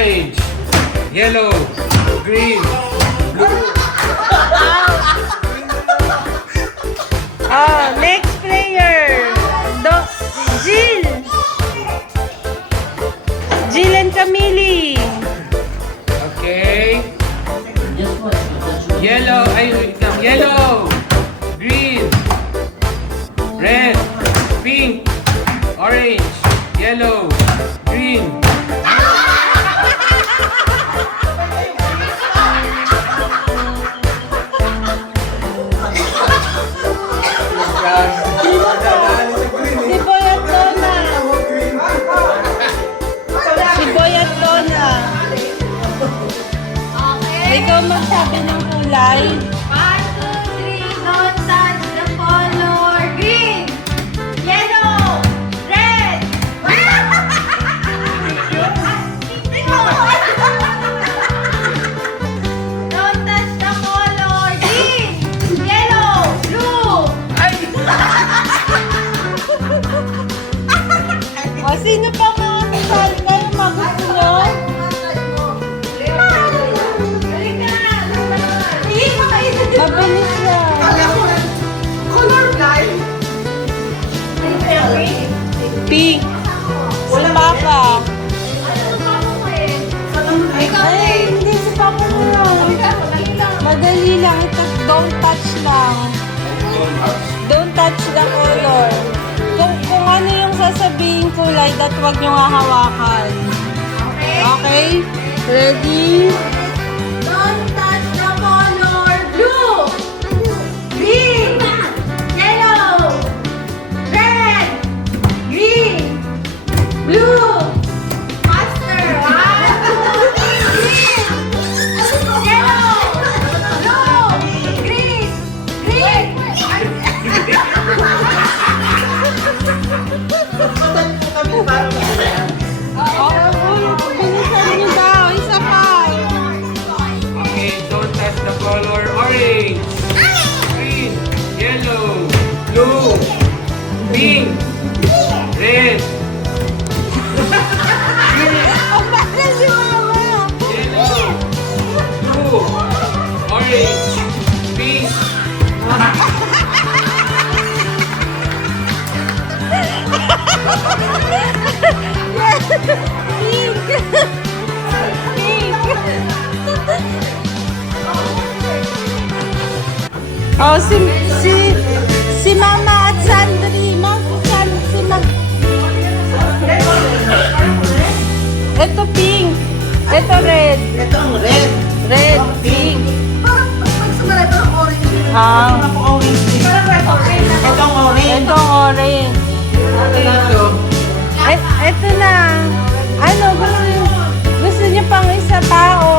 orange, yellow, green, blue. Oh, next player. Jill. Jill and Camille. Okay. Yellow, yellow, green, red, pink, orange, yellow, green. Si Boy at Lona. Si Boy at Lona. Ikaw magsabi ng kulay. 1, 2, 3, don't touch the color green, yellow, red. Don't touch the color green, yellow, blue. O, sino pa mga kasali kayo magusto nyo? Mabilis lang. Pink. Si Papa. Ay, hindi si Papa na. Madali lang. Ito, don't touch lang. Don't touch the color. Kung ano yung sasabihin kulay, that wag nyo hahawakan. Okay? Ready? Don't touch the color blue, green, yellow, red, green, blue. Faster. 1, 2, 3. Yellow, blue, green, green. Bilisan nyo daw. Isa pa. Okay, don't touch the color orange, green, yellow, blue, pink, red, Ang bakal yung mga. yellow, blue, orange, pink. Pink. Pink. Oh, si Mama at Sandri. Ito pink. Ito red. Ito ang red. Red, pink. Parang pag sumara ito ang orange. Ah, Parang orange din. Ito ang orange. ito orange. Ito. Ito na. Ano, gusto niyo pang isa pa o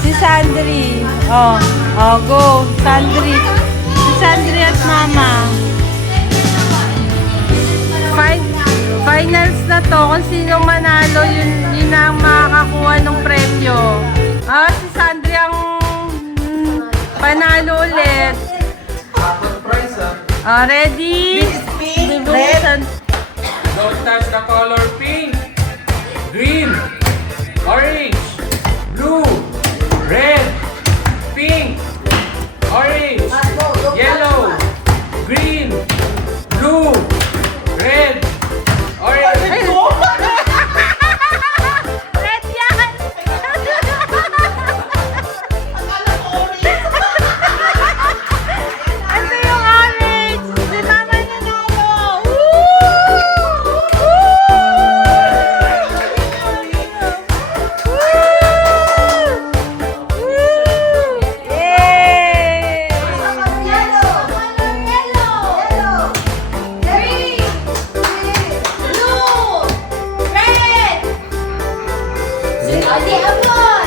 si Sandri? Oh, go. Sandri. Si Sandri at Mama. Finals na to. Kung sinong manalo, yun ang makakakuha ng premyo. Si Sandri ang panalo ulit. Ready? Pink, Bubuksan. Don't touch the color pink, green, orange, blue, red, pink, orange, yellow, green, blue, red, orange. Red yan! Ito yung orange! Si Mama nanalo! Yay! Yellow, yellow, green, blue, red. Adi abot.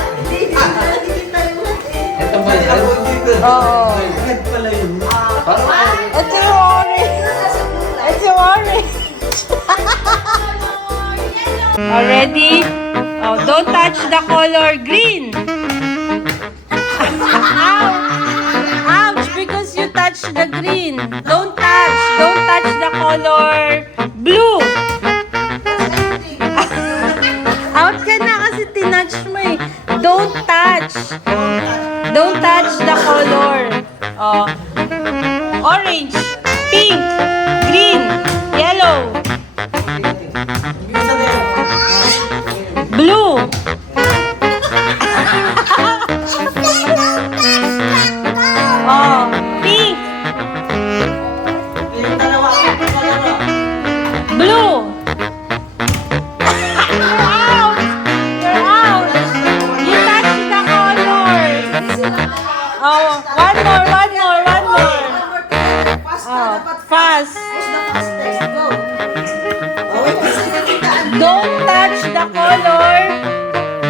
Ito ba yan? Oo. Red pala yun. Ito yung orange! Ito yung orange! Ready? Oh, don't touch the color green. Ouch! Because you touched the green. Don't touch. Don't touch the color blue. Don't touch. Don't touch the color. Oh. Orange, pink, green, yellow, blue. Oh, pink, Yung dalawa. blue. You're out. You're out. You touched the color. Oh, one more. Oh, fast. Don't touch the color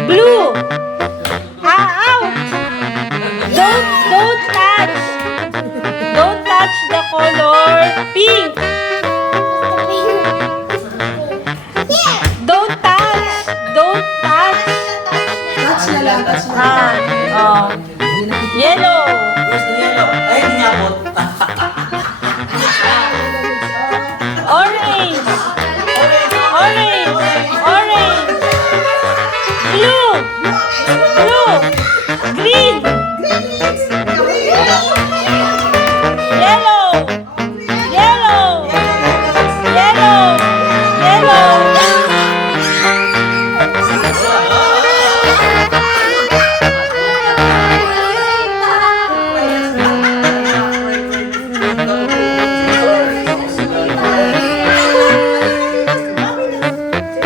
blue. Out. Don't touch. Don't touch the color pink. Don't touch. Don't touch. Touch na lang. Oh. Yellow. Where's the yellow? Ay, hindi niya abot. Orange. Blue. Green. Yellow.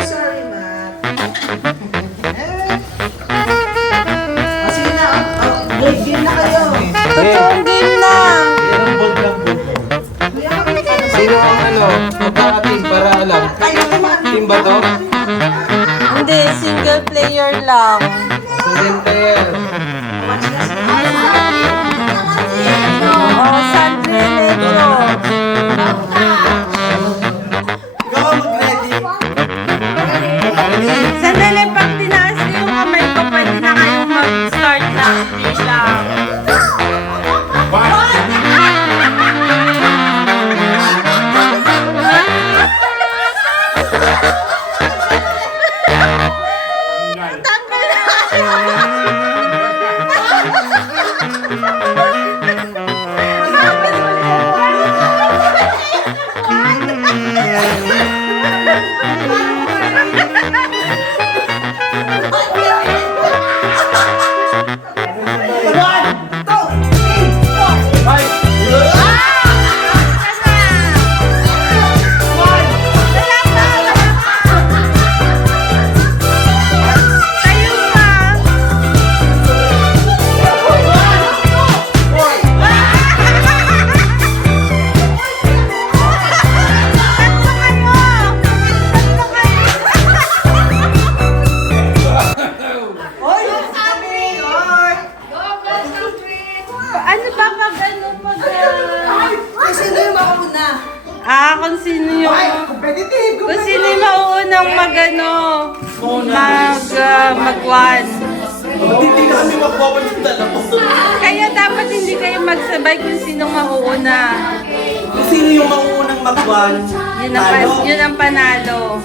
Sorry, Matt. Sige na. Game na kayo. Totoong game na. Sino ang magkakating para alam? Kayo naman. Team ba to? Hindi, single player lang. Second player. Oh, Sandra Negro. Ikaw ang mag-ready. Sandali, pag tinaas ko yung kamay ko, pwede na kayong mag-start na. Bilang. Ano ba pag ano pag... Ay, sino yung makauna? kung sino yung... Ay, competitive. Kung sino yung mauunang mag-ano... mag-one. Hindi na kami magbawan yung dalawa. Kaya dapat hindi kayo magsabay kung sinong mauuna. Kung sino yung mauunang mag-one, Yun ang panalo.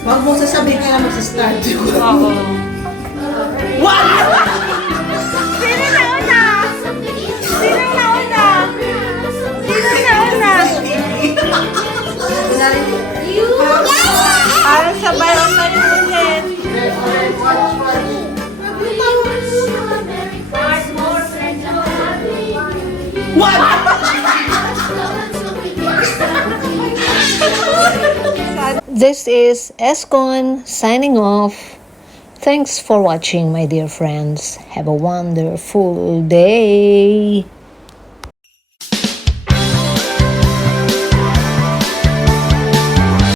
Wag mo sasabihin ka na magsa-start. Oo. What? Sino nauna? Sino nauna? Sino nauna? Para sabay o kayo ulit. This is Escon signing off. Thanks for watching, my dear friends. Have a wonderful day.